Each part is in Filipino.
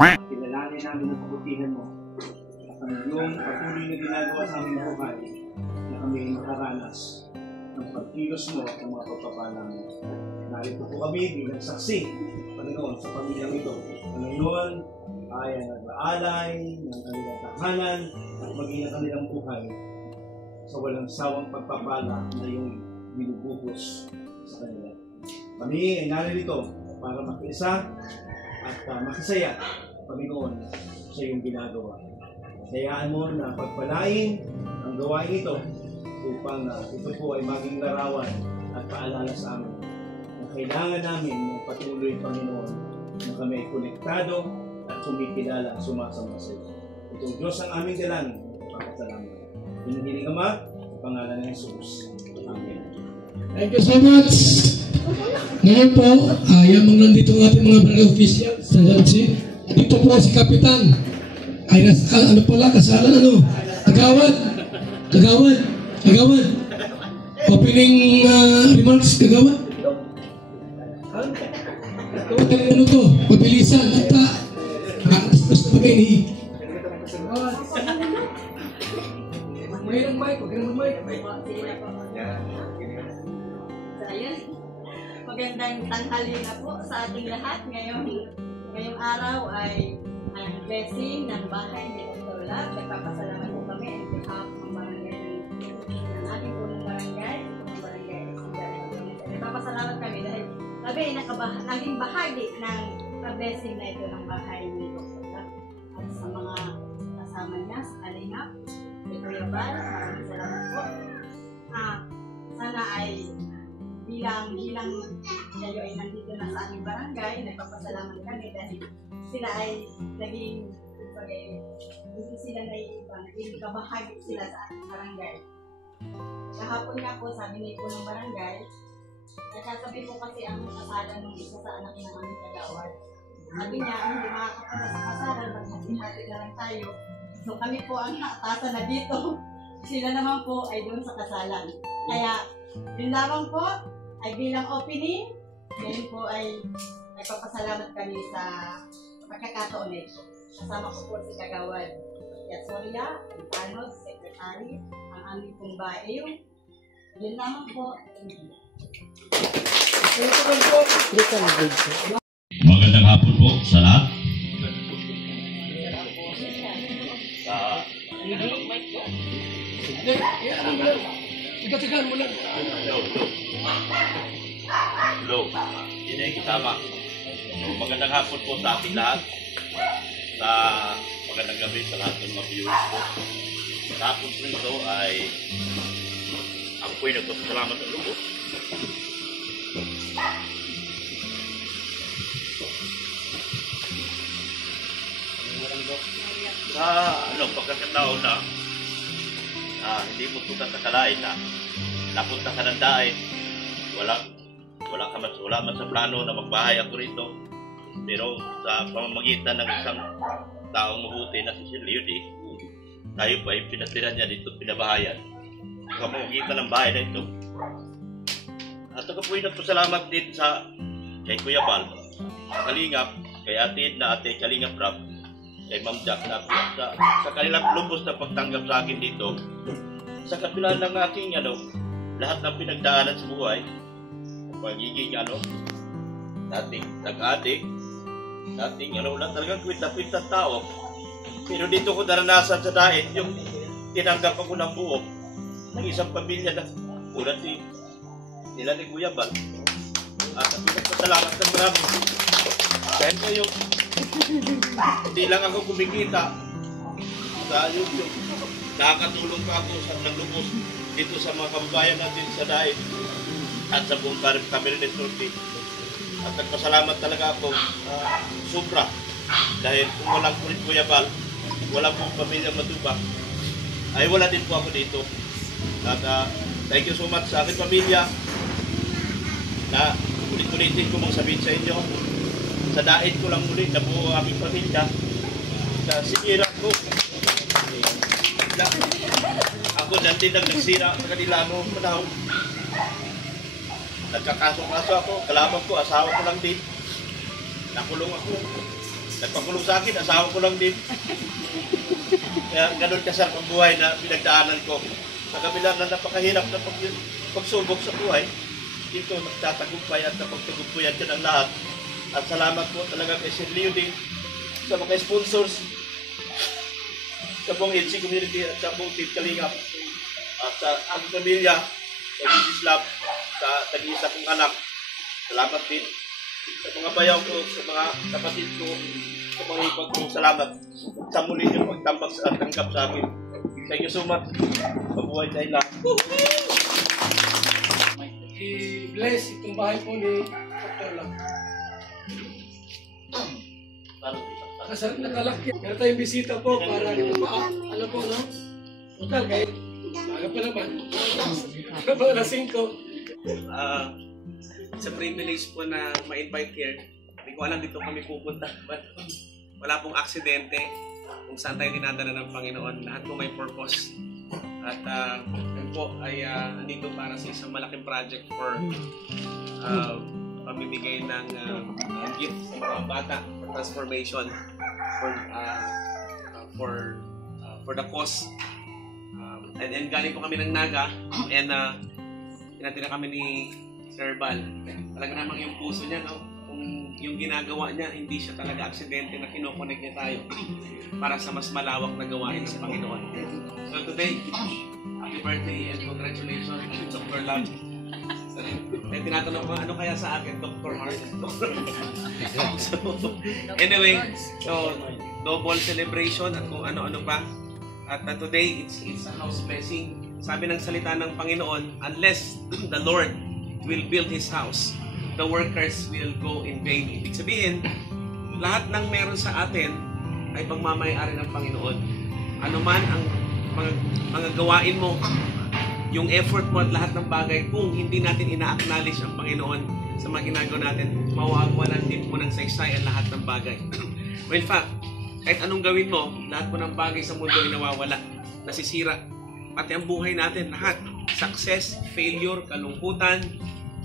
Kilalanin namin ang kabutihan mo. At ang iyong patuloy na ginagawa sa aming buhay na kami ay makaranas ng pagkilos mo at ng mga pagpapala mo. Narito po kami bilang saksi, Panginoon, sa pamilyang ito. Ngayon ay nag-aalay ng kanilang tahanan at maging ang kanilang buhay sa walang sawang pagpapala na iyong binubuhos sa kanila. Kami ay narito para makiisa at makisaya, Panginoon, sa iyong ginagawa. Hayaan mo na pagpalain ang gawain ito upang ito po ay maging larawan at paalala sa amin na kailangan namin ng patuloy, Panginoon, na kami ay konektado at kumikilala at sumasama sa iyo. Itong Diyos ang aming dalangin. Pagkasalamat. Hinihiling Ama, sa pangalan ng Jesus. Amen. Thank you so much. Ngayon po, yamang nandito ng ating mga barangay official sa Jansi. Dito po si Kapitan. Ay ano pala, kasalan Kagawad. Opening remarks, Kagawad. Ano to? Pabilisan. Tapos na bagay ni. Mayroong mic. Huwag kang mag-mic. So, ayun. Magandang tanghali na po sa ating lahat. Ngayong araw ay ang blessing ng bahay ni Dr. Lab. Nagpapasalamat po kami on behalf ng barangay ng ating punong barangay. Nagpapasalamat kami dahil kami ay naging bahagi ng blessing na ito ng bahay ni Dr. Lab. At sa mga kasama niya sa Kalingap, ni Kuya Bal, maraming salamat po. Sana ay bilang kayo ay nandito na sa aming barangay, nagpapasalamat kami dahil sila ay naging hindi sila naging kabahagi sila sa aming barangay. Kahapon nga po, sabi ni po ng barangay, nagsasabi po kasi ang kasalan ng isa sa anak ng aming kagawad. Sabi niya, hindi makakapunta sa kasalan, maghati-hati na lang tayo. So kami po ang nakatasa na dito. Sila naman po ay doon sa kasalan. Kaya, yun lamang po ay bilang opening. Ngayon po ay nagpapasalamat kami sa pagkakataon nito. Kasama ko po si Kagawad Yasoria, Antano, Secretary, ang aming pong bayo. Yun lamang po. Magandang hapon po sa lahat. Tiga-tigaan mo lang. Hello. Hindi ay kasama. Magandang hapon po sa ating lahat. Magandang gabi sa lahat ng mga viewers po. Sa hapon po ito ay ako po'y nagpapasalamat ng lubos. Sa pagkakataon na hindi mo ito kakalain na napunta ka ng daig, wala man sa plano na magbahay ako rito, pero sa pamamagitan ng isang taong mabuti na si Sir Leody, tayo pa ay pinatira niya dito, pinabahayan sa pamamagitan ng bahay na ito. At ako po'y nagpasalamat din kay Kuya Bal, sa Kalingap, kay Ate Kalingap Rap, kay Ma'am Jack na sa kanilang lubos na pagtanggap sa akin dito, sa kabila ng aking lahat ng pinagdaanan sa buhay, pagiging dating nag-adik, dating lang talagang kwenta-kwenta tao, pero dito ko naranasan sa daig yung tinanggap ako ng buo ng isang pamilya na tulad nila ni Kuya Bal. At pinagpasalamat ng marami dahil ngayon hindi lang ako kumikita sa YouTube, nakakatulong pa ako sa naglubos dito sa mga kababayan natin sa daig at sa buong Camarines Norte. At nagpasalamat talaga ako sobra dahil kung walang Kuya Bal, wala pong pamilyang Matubang, ay wala din po ako dito. At thank you so much sa aking pamilya na ulit-ulitin ko mong sabihin sa inyo, sa daig ko lang muli na buo ang aming pamilya sa sinira ko. Ako din nagsira sa kanila noong panahon. Nagkakaso-kaso ako, kalaban ko, asawa ko lang din. Nakulong ako. nagpakulong sa akin, asawa ko lang din. Kaya ganun kasarap ang buhay na pinagdaanan ko. Sa kabila na napakahirap na pagsubok sa buhay, dito nagtatagumpay at napagtagumpayan ka ng lahat. At salamat po talaga kay Sir Leo din, sa mga sponsors, sa buong EDC community at sa buong Team Kalingap, at sa aking pamilya, sa Jesus Love, sa nag-iisa kong anak. Salamat din sa mga bayaw ko, sa mga kapatid ko, sa mga ipag ko. Salamat sa muli yung pagtambak at tanggap sa akin. Thank you so much. Mabuhay tayo lahat. I-bless itong bahay po ni Dr. Lam. Kasarap na kalaki. Meron tayong bisita po para dito pa. Ano po, no? Total, kahit maaga pa naman. Ano ba na 5? Sa privilege po na ma-invite here. Hindi ko alam dito kami pupunta. But wala pong aksidente kung saan tayo dinadala ng Panginoon. Lahat po may purpose. At yan po ay nandito para sa isang malaking project for pamimigay ng gift sa mga bata for transformation for the cause. And galing po kami ng Naga and pinatira kami ni Sir Bal. Talaga namang yung puso niya, no? Kung yung ginagawa niya, hindi siya talaga aksidente na kinokonek niya tayo para sa mas malawak na gawain sa Panginoon. So today, happy birthday and congratulations, Dr. Love. Eh, tinatanong ko, ano kaya sa akin, Dr. Heart? So, anyway, so, double celebration at kung ano-ano pa. At today, it's a house blessing. Sabi ng salita ng Panginoon, unless the Lord will build His house, the workers will go in vain. Ibig sabihin, lahat ng meron sa atin ay pagmamayari ng Panginoon. Ano man ang mga gawain mo, yung effort mo at lahat ng bagay, kung hindi natin ina-acknowledge ang Panginoon sa mga ginagawa natin, mawawalan din po ng saysay ang lahat ng bagay. Well, in fact, kahit anong gawin mo, lahat po ng bagay sa mundo ay nawawala, nasisira. Pati ang buhay natin, lahat. Success, failure, kalungkutan,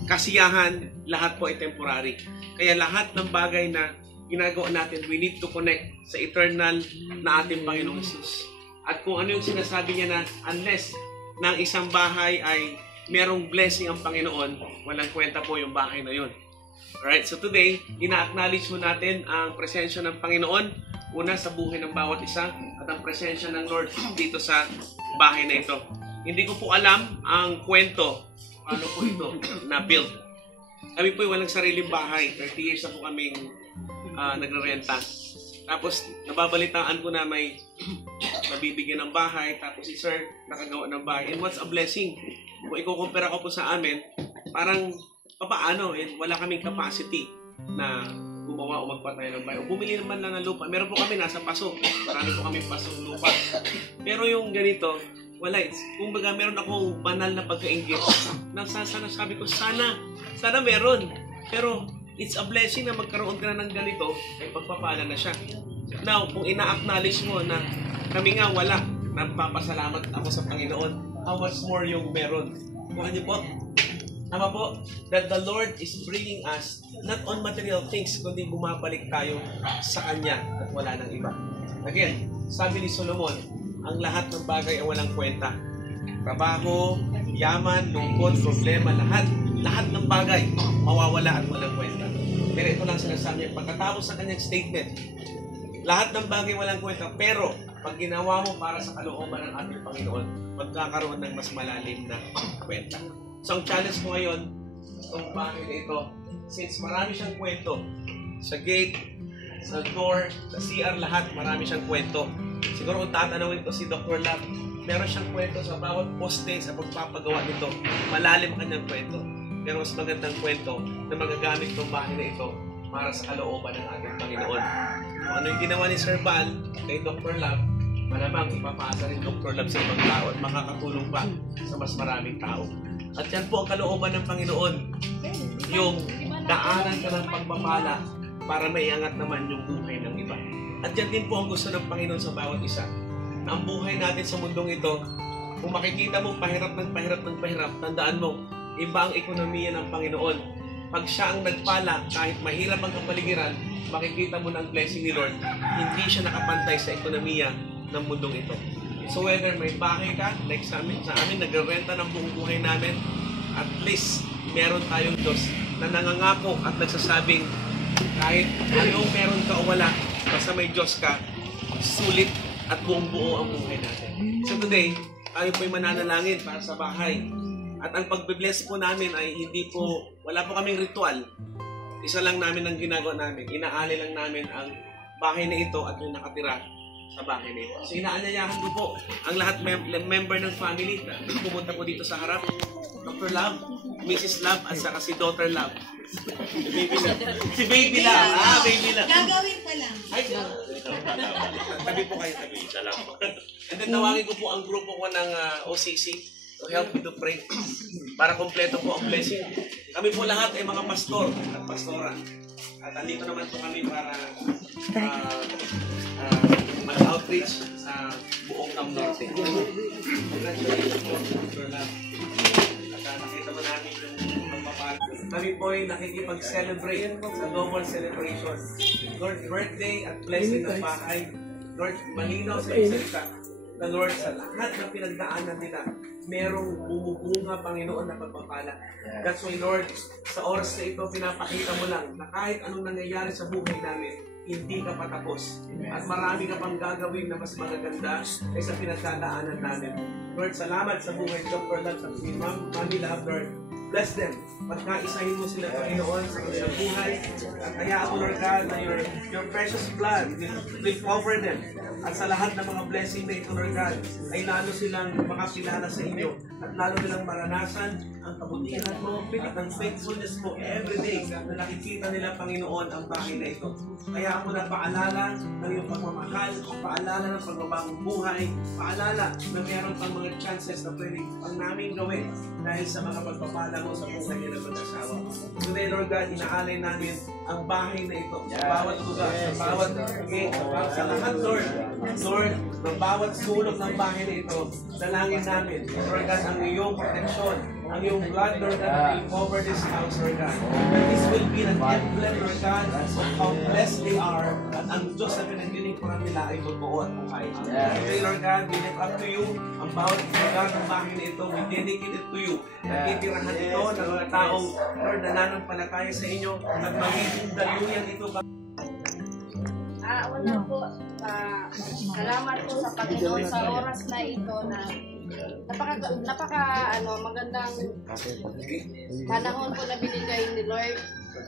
kasiyahan, lahat po ay temporary. Kaya lahat ng bagay na ginagawa natin, we need to connect sa eternal na ating Panginoong Jesus. At kung ano yung sinasabi niya na unless ng isang bahay ay merong blessing ang Panginoon, walang kwenta po yung bahay na yun. Alright, so today, ina-acknowledge mo natin ang presensya ng Panginoon, una sa buhay ng bawat isa, at ang presensya ng Lord dito sa bahay na ito. Hindi ko po alam ang kwento, ano po ito, na build. Kami po walang sariling bahay, 30 years na po kaming nagre-renta. Tapos, nababalitaan ko na may nabibigyan ng bahay, tapos si Sir nakagawa ng bahay. And what's a blessing? Kung ikukumpara ko po sa amin, parang papaano, wala kaming capacity na gumawa o magpatayo ng bahay. O bumili naman lang ng lupa. Meron po kami nasa paso. Marami po kami pasong lupa. Pero yung ganito, wala. Kumbaga, meron akong banal na pagkainggit. Sana sabi ko, sana meron. Pero it's a blessing na magkaroon ka na ng ganito, ay pagpapala na siya. Now, kung ina-acknowledge mo na kami nga wala, nagpapasalamat ako sa Panginoon, how much more yung meron? Kuhan niyo po? Tama po, that the Lord is bringing us not on material things, kundi bumabalik tayo sa Kanya at wala nang iba. Again, sabi ni Solomon, ang lahat ng bagay ay walang kwenta. Trabaho, yaman, lungkot, problema, lahat ng bagay mawawala at walang kwenta. Pero ito lang sinasabi niya, pagkatapos sa kanyang statement, lahat ng bagay walang kwenta, pero pag ginawa mo para sa kalooban ng ating Panginoon, magkakaroon ng mas malalim na kwenta. So, ang challenge ko ngayon, itong bahay na ito, since marami siyang kwento, sa gate, sa door, sa CR, lahat, marami siyang kwento. Siguro kung tatanungin ko si Dr. Love, meron siyang kwento sa bawat poste sa pagpapagawa nito. Malalim ang kanyang kwento. Pero mas magandang kwento na magagamit itong bahay na ito para sa kalooban ng ating Panginoon. Kung ano yung ginawa ni Sir Bal kay Dr. Love, malamang ipapasa rin Dr. Love sa ibang tao at makakatulong pa sa mas maraming tao. At yan po ang kalooban ng Panginoon, yung daanan ka ng pagpapala para maiangat naman yung buhay ng iba. At yan din po ang gusto ng Panginoon sa bawat isa. Na ang buhay natin sa mundong ito, kung makikita mo pahirap ng pahirap, tandaan mo, iba ang ekonomiya ng Panginoon pag siya ang nagpala, kahit mahirap ang kapaligiran, makikita mo ng blessing ni Lord, hindi siya nakapantay sa ekonomiya ng mundong ito. So whether may bahay ka, like sa amin nagrerenta ng buong buhay namin, at least meron tayong Diyos na nangangako at nagsasabing kahit anong meron ka o wala, basta may Diyos ka, sulit at buong buo ang buhay natin. So today, tayo po'y mananalangin para sa bahay. At ang pagbe-bless po namin ay wala po kaming ritual. Isa lang namin ang ginagawa namin. Inaali lang namin ang bahay na ito at yung nakatira sa bahay na ito. So inaanyayahan ko po ang lahat member ng family na pumunta po dito sa harap. Dr. Love, Mrs. Love, at saka si Daughter Love. Si Baby Love. Baby Love. Gagawin pa lang. Ay, tabi po kayo, tabi. And then tawagin ko po ang grupo ko ng OCC to help me to pray para kompleto po ang blessing. Kami po lahat ay mga pastor at pastora. At andito naman po kami para mag-outreach sa buong Camp Norte. Congratulations po, Dr. Love. At nakita mo namin yung pagpapalo. Kami po ay nakikipag-celebrate sa double celebration. Lord, birthday at blessing ng bahay. Lord, malinaw sa salita na Lord, sa lahat ng pinagdaanan nila, merong bumubunga, Panginoon, na pagpapala. That's why, Lord, sa oras na ito, pinapakita mo lang na kahit anong nangyayari sa buhay namin, hindi ka patapos. At marami ka pang gagawin na mas magaganda kaysa pinagdadaanan namin. Lord, salamat sa buhay ng Dr. Love, sa Mami Love, Lord. Bless them. Pagkaisahin mo sila, Panginoon, sa kanilang buhay. At hayaan mo, Lord God, na your precious blood will cover them. At sa lahat ng mga blessing na ito, Lord God, ay lalo silang makakilala sa inyo. At lalo nilang maranasan ang kabutihan mo at ang faithfulness mo everyday na nakikita nila, Panginoon, ang bahay na ito. Kaya ako na paalala ng iyong pagmamahal, paalala ng pagbabagong buhay, paalala na meron pang mga chances na pwede pang namin gawin dahil sa mga pagpapala mo sa buhay nila mag-asawa. Today, Lord God, inaalay namin ang bahay na ito sa bawat lugar, sa bawat gate, sa lahat, Lord. Lord, ng bawat sulok ng bahay na ito, dalangin namin, Lord God, ang iyong proteksyon, ang iyong blood, Lord God, that will cover this house, Lord God. That this will be an emblem, Lord God, of how blessed they are, at ang Diyos na pinagdiling po nila ay totoo at buhay. Today, Lord God, we lift up to you ang bawat lugar ng bahay na ito, we dedicate it to you. Natitirahan ito ng mga taong, Lord, nananampalataya sa inyo, at magiging daluyan ito. Una po, salamat po sa Panginoon sa oras na ito na magandang panahon po na binigay ni Lord.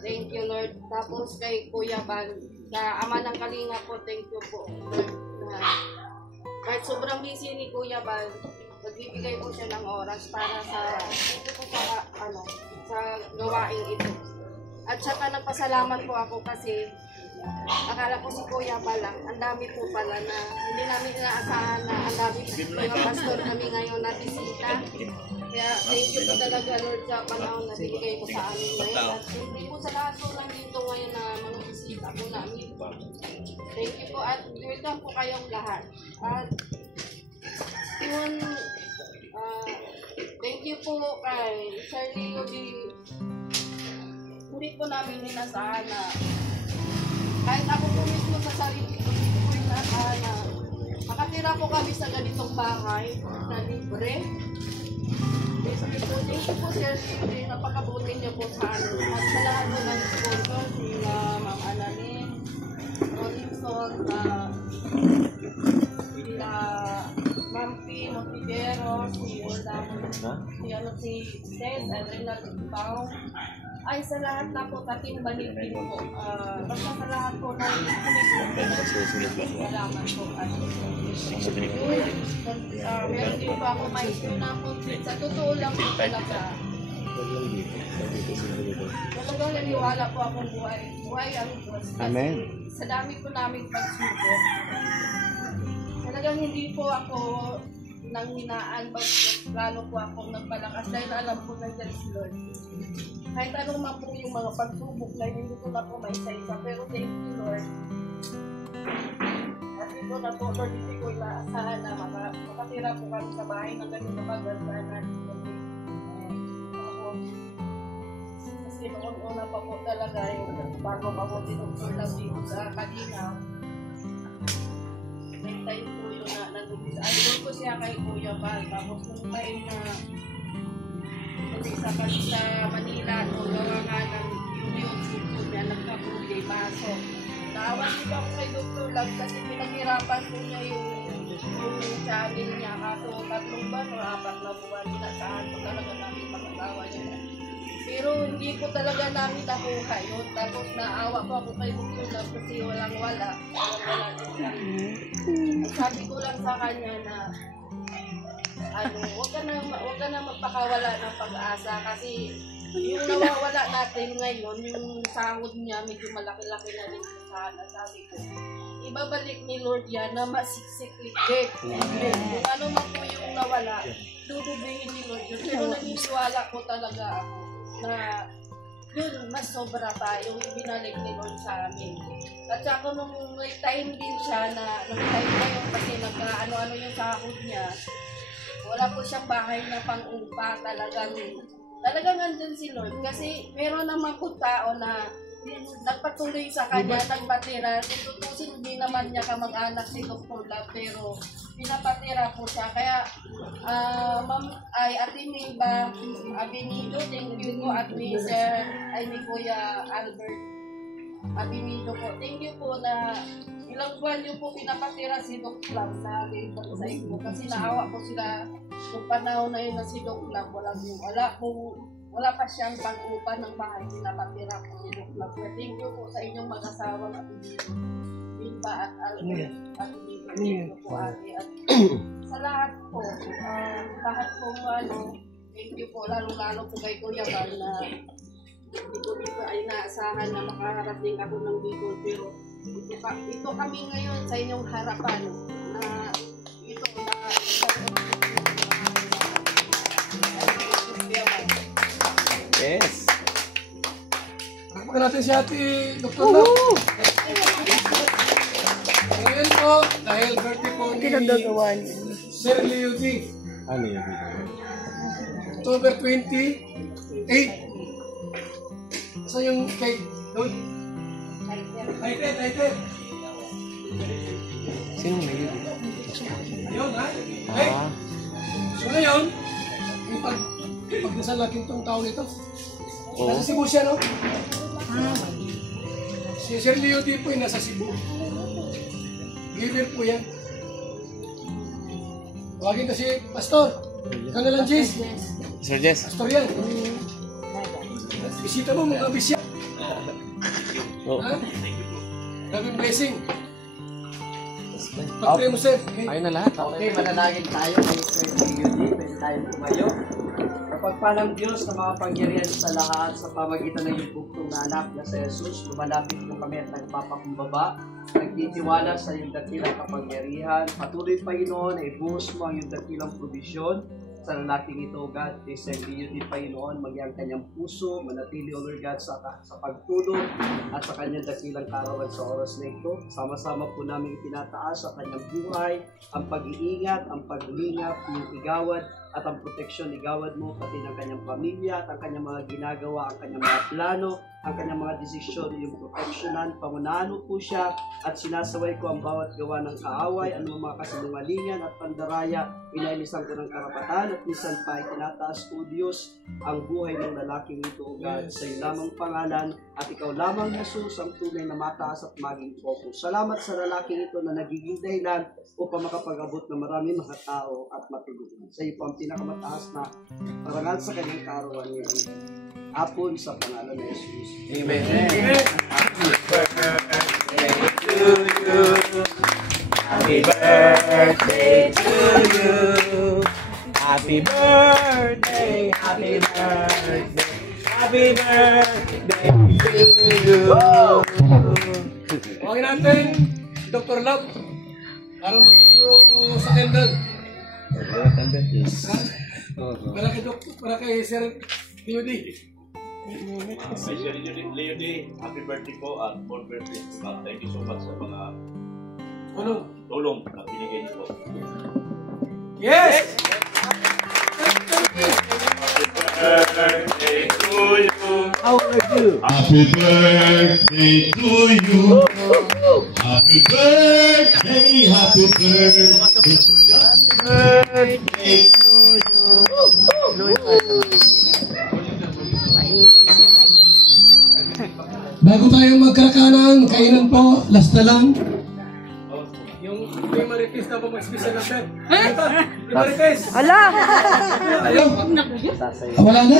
Thank you, Lord. Tapos kay Kuya Bal, na Ama ng Kalinga po, thank you po, Lord. Kahit sobrang busy ni Kuya Bal, nagbibigay po siya ng oras para sa gawain ito. At saka nagpasalamat po ako kasi akala ko si Kuya pala, ang dami po pala na hindi namin inaasahan na ang dami mga pastor kami ngayon na bisita. Kaya thank you po talaga, Lord, sa panahon na binigay mo sa amin ngayon. At hindi po sa lahat po nandito ngayon na mga bisita po namin. Thank you po at welcome po kayong lahat. At yun, thank you po kay Sir Leo D. Hindi po namin inasahan na kahit ako po mismo sa sarili ko, hindi ko inasahan na makatira po kami sa ganitong bahay na libre. Thank you po, Sir Leo, napakabuti niyo po sa amin. At sa lahat po ng sponsor, sila Ma'am Alanin, Robinson, sila Ma'am P. Montivero, si Cez, Adrena Lutao, ay sa lahat na po, Tating Balikin po. Basta sa lahat po na salamat po. Meron din po ako may na po. Sa totoo lang po talaga. Talagang naniwala po akong buhay. Buhay ang Diyos. Amen. Sa dami po namin pagsubok. Talagang hindi po ako nang hinaan pag lalo po akong nagpalakas dahil alam po na dyan si Lord. Kahit anong man po yung mga pagsubok na hindi ko na po may isa-isa, pero thank you, Lord. At ito na po, Lord, hindi ko inaasahan na makatira po kami sa bahay ng ganito maganda natin. Kasi kasi noong una pa po talaga yung bago pa po dinoktor lang dito sa kanina. May time po yun na nandun ko siya kay Kuya Val. Tapos nung time na hindi sa Manila, nung gawa nga ng yung po niya, nagka-birthday paso. Naawan din ako kay Dr. Lang kasi pinaghirapan po niya yung channel niya. Kaso 3 buwan o 4 na buwan, inasahan ko talaga namin makatawa niya. Pero hindi ko talaga namin nakuha yun. Tapos naawa po ako kay Dr. Lang kasi walang-wala. Walang-wala din. Sabi ko lang sa kanya na huwag ka na magpakawala ng pag-asa kasi yung nawawala natin ngayon, yung sahod niya medyo malaki-laki na rin sa sana. Sabi ko, ibabalik ni Lord yan na masiksik-likit. Kung ano man po yung nawala, dudubihin ni Lord yun. Pero naniniwala ko talaga ako na yun, mas sobra pa yung ibinalik ni Lord sa amin. At saka nung may time din siya na, nung time na yun kasi nagka-ano-ano yung sahod niya, wala po siyang bahay na pang-upa, talagang nandun si Lord. Kasi meron naman po tao na nagpatuloy sa kanya, nagpatira. Kung tutusin, hindi naman niya kamag-anak si Dr. Love, pero pinapatira po siya. Kaya, Ate Mayba Abinido, thank you po, at ni Sir, ni Kuya Albert Abinido po. Thank you po na ilang buwan yung po pinapatira si Doc Lam na dito sa inyo. Kasi naawa po sila nung panahon na yun na si Doc Lam. Wala pa siyang pag-upa ng bahay. Pinapatira po si Doc Lam. Thank you po sa inyong mag-asawang at Binba at Albert at thank you po ate. At sa lahat po, thank you po, lalo-lalo po kay Kuya Val na hindi ko dito ay naasahan na makarating ako ng Bicol, pero ito kami ngayon sa inyong harapan na ito na Yes. Pakpakan natin si Ate Dr. Love. Ngayon po, dahil birthday po ni Sir Leo D. Ano yun? October 28. Saan yung cake? Doon? Tighten. Sino may yun? Ayun, ha? Okay. So ngayon, ipagdasal natin itong tao nito. Nasa Cebu siya, no? Si Sir Leo D po ay nasa Cebu. Giver po yan. Tawagin kasi, Pastor. Ikaw na lang, Jess. Sir Jess. Pastor yan. Bisita mo mga bisya. Ha? Grabe blessing. Pag-pray mo, sir. Ayun na lahat. Okay, manalangin tayo kay Sir Leo D. Pwede tayo tumayo. Kapagpalang Diyos na mga pangyarihan sa lahat sa pamagitan ng iyong buktong na anak na sa Jesus, lumalapit mo kami at nagpapakumbaba, nagtitiwala sa iyong dakilang kapangyarihan. Patuloy, Panginoon, na ibuhos mo ang iyong dakilang provisyon sa lalaking ito, God. Sa iyo din, Panginoon, maging ang kanyang puso, manatili, O Lord God, sa pagtulong at sa kanyang dakilang karawan sa oras na ito. Sama-sama po namin itinataas sa kanyang buhay, ang pag-iingat, ang paglingap, yung igawad, at ang proteksyon, igawad mo, pati ng kanyang pamilya, at ang kanyang mga ginagawa, ang kanyang mga plano, ang kanyang mga desisyon, yung proteksyonan, pangunahan mo po siya, at sinasaway ko ang bawat gawa ng kaaway, anong mga kasinungalingan at pandaraya, inailisan ko ng karapatan, at minsan pa itinataas ko, Diyos, ang buhay ng lalaking ito, O God, sa iyo lamang pangalan, at ikaw lamang, Jesus, ang tunay na mataas at maging focus. Salamat sa lalaking ito na nagiging dahilan upang makapag-abot ng maraming mga tao at matulungan. Sa iyo po ang pinakamataas na parangal sa kanyang kaarawan ngayon. Apon sa pangalan ni Jesus. Amen. Happy birthday to you. Happy birthday, happy birthday, happy birthday to you. Tawagin natin, Dr. Love. Parang sa candle. Para kay Sir Leo D. Sir Leo D, happy birthday po at more birthday. Thank you so much sa mga tulong na binigay niyo po. Yes! Happy birthday to you. how are you? Happy birthday to you. Happy birthday, happy birthday. Happy birthday to you. Bago tayo magkarakanan, kainan po, last na lang. Yung Marites na po mag-special na sir. Yung Marites! Hala! Ayaw! Wala na?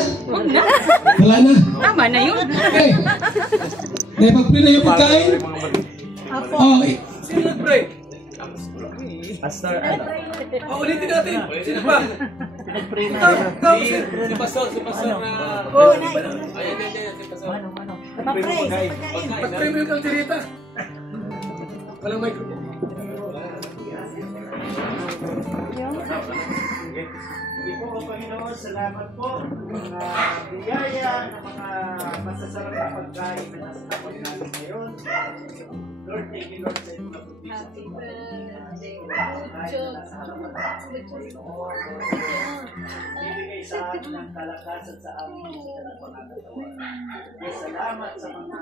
Wala na? Tama na yun. Okay. Naipag-pray na yung pagkain? Oh, Sino nag-pray? Pastor, ano? Ulitin natin. Sino ba? Ikaw, si Pastor na... Ayan, si Pastor. Pag-pray mo yung kalderita. Walang microphone. Hindi po ko, Panginoon, salamat po mga biyaya na mga masasarap na pagkain na nasa tapos namin ngayon. Lord, thank you, Lord, sa inyong kapatid. Bibigay sa amin ng kalakasan sa aming isa ng pangatatawan. Salamat sa mga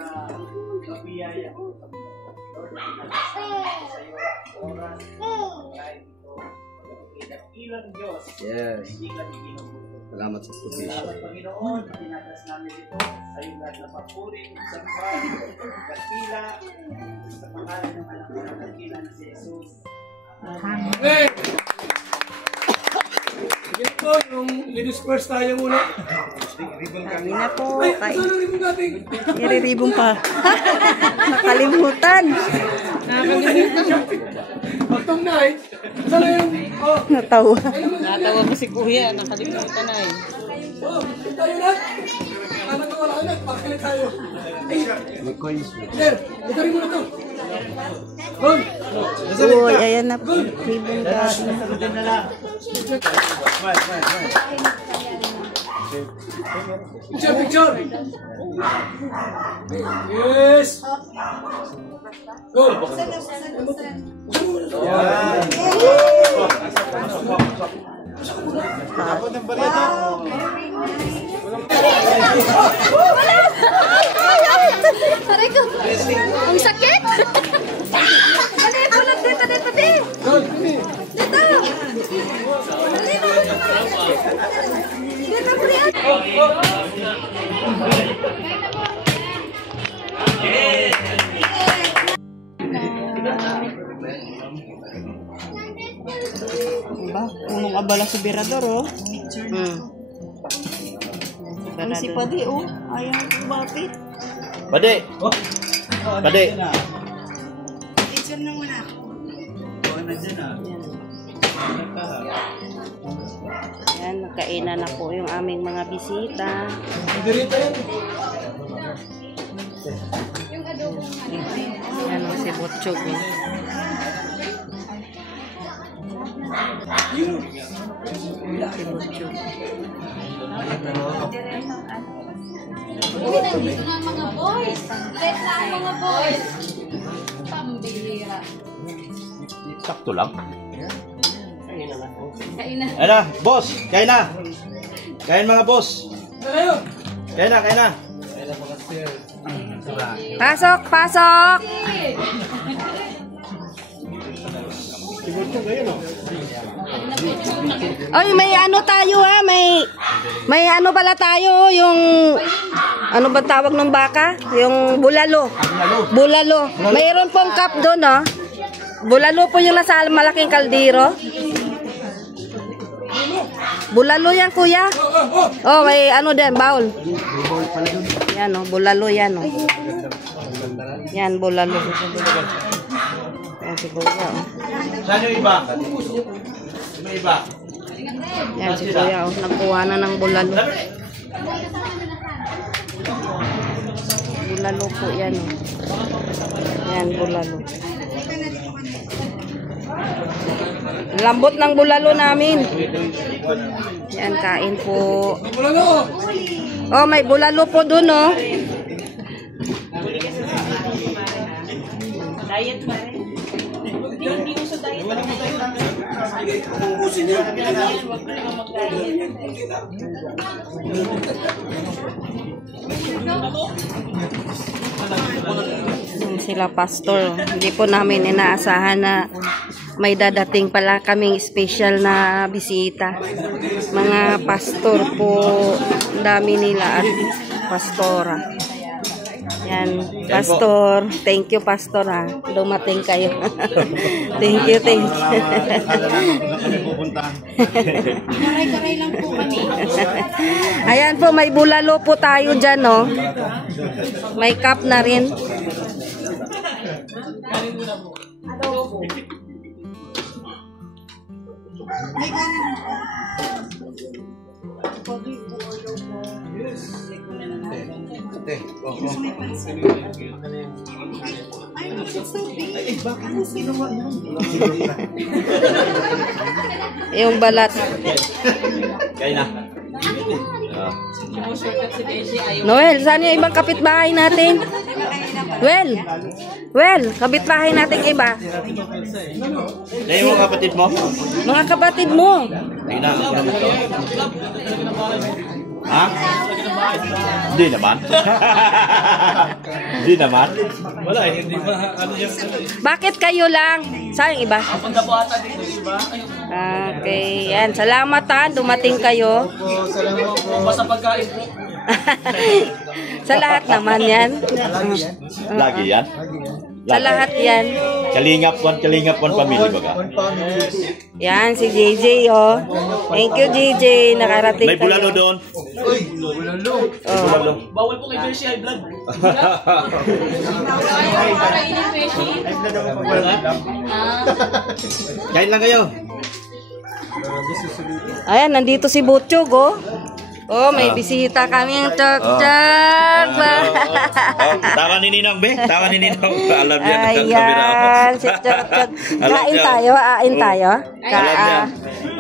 kabiyaya ko. Lord, nagkakasabi sa iyo oras kahit ito ilang Diyos. Yes. Hindi ka iginugulo. Salamat sa provision. Salamat, Panginoon, tinatas namin ito sa iyong lahat na papuring, sa mga kapila, sa pangalan ng anak mo ng kapila na si Jesus. Hey! Sige po, yung ladies first tayo muna. Kami na po. Ay, saan ang ribong natin? Iriribong pa. Nakalimutan. Pagtong na eh. Saan na yung... Oh, Natawa. Natawa mo si Kuya, nakalimutan na eh. oh, tayo na. Anong wala ka na? Pakilit tayo. May coins. Sir, itarin mo na to. Ron! Uy, ayan na po. Ribbon ka. Sagutin na lang. Picture! Yes! Go! Aray ko! Ang sakit! Ano yung pulang dito? Dito! Go! Dito! Dito, Brian! Diba? Unong abala si Berador, oh. Ang si Padi, oh. Ayaw bapit. Pade! Pade! Picture na muna. Yan, nagkainan na po yung aming mga bisita. Dirita yan. Yan o, si Butchog. Eh. Si Butchog. Uy, nandito na ang mga boys! Let na ang mga boys! Pambihira. Sakto lang. Kain na. Ayun na, boss! Kain na! Kain mga boss! Ayaw! Kain na, kain na! Pasok, pasok! Ay, may ano tayo ha, may ano pala tayo, yung ano ba tawag ng baka? Yung bulalo. Bulalo. Mayroon pong cup doon, oh. Bulalo po yung nasa malaking kaldero. Bulalo yan, kuya. Oh, may ano din, bowl. Yan, oh, bulalo yan, oh. Yan, bulalo. Yan si kuya, oh. Saan yung iba? May iba? Yan si kuya, oh. Nagkuha na ng bulalo. Bulalo po yan, oh. Yan, bulalo. Lambot ng bulalo namin. Yan, kain po. Bulalo! Oh, may bulalo po dun, oh. Diet pa rin. Hindi uso diet. Sila pastor. Hindi po namin inaasahan na may dadating pala kaming special na bisita. Mga pastor po, dami nila at pastora. Yan, pastor. Thank you, pastor, ha. Dumating kayo. Thank you. Karay-karay lang po kami. Ayan po, may bulalo po tayo dyan, no? May cup na rin. Yung balat. Noel, saan yung ibang kapitbahay natin? Well, kapitbahay natin iba. Yan yung mga kapatid mo? Mga kapatid mo. Tingnan ako naman ito. Ha? Hindi naman. Hindi naman. Wala eh, hindi ba ano yung... Bakit kayo lang? Saan yung iba? Okay, yan. Salamat ha, dumating kayo. Salamat po. Basta pagkain po. Sa lahat naman yan. Lagi yan? Sa lahat yan. Kalingap one family baga. Yan, si JJ, oh. Thank you, JJ. Nakarating May bulalo kayo. doon. Oh. Bawal po kay Beshi high blood. Kain lang kayo. Ayan, nandito si Butchog, oh. Oh, may bisita kami ng Chok-Chok. Tawa ni Ninong, be. Tawa ni Ninong. Alam niya. Ayan, si Chok-Chok. Kain tayo, ain tayo.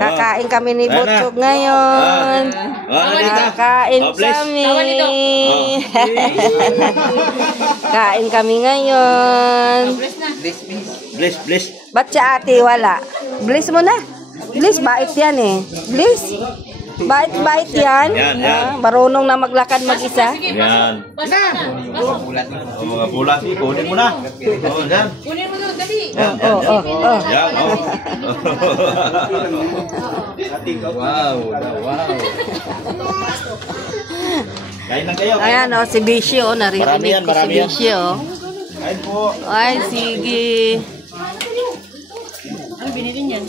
Kakain kami ni Butchog ngayon. Kakain kami. Kain kami ngayon. Bless. Ba't si ate wala? Bliss mo na. Bliss, bait yan eh. Bliss. Bait yan. Yan. Marunong na maglakad mag-isa. Yan. Mga bulas, kunin mo na. Yan. Kunin mo doon, dali. Yan. Wow. Kain lang kayo. Ayan o, si Bishi o. Naririnig ko si Bishi o. Kain po. Ay, sige. Ano binili niyan?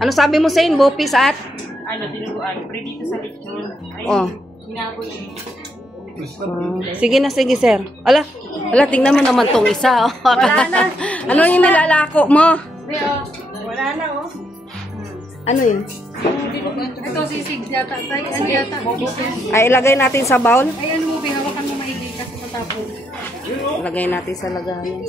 Ano sabi mo sa Bopis at? Ano, tinuruan. Pre dito sa lechon. Ay, hinaboy. Sige na, sige sir. Ala, tingnan mo naman tong isa. Oh. Wala na. Ano yung nilalako mo? Wala na, oh. Ano yun? Ito, sisig yata. Ano yata? Ay, ilagay natin sa bowl. Ay, ano mo, hawakan mo maigi kasi matapon. Ilagay natin sa lagayan.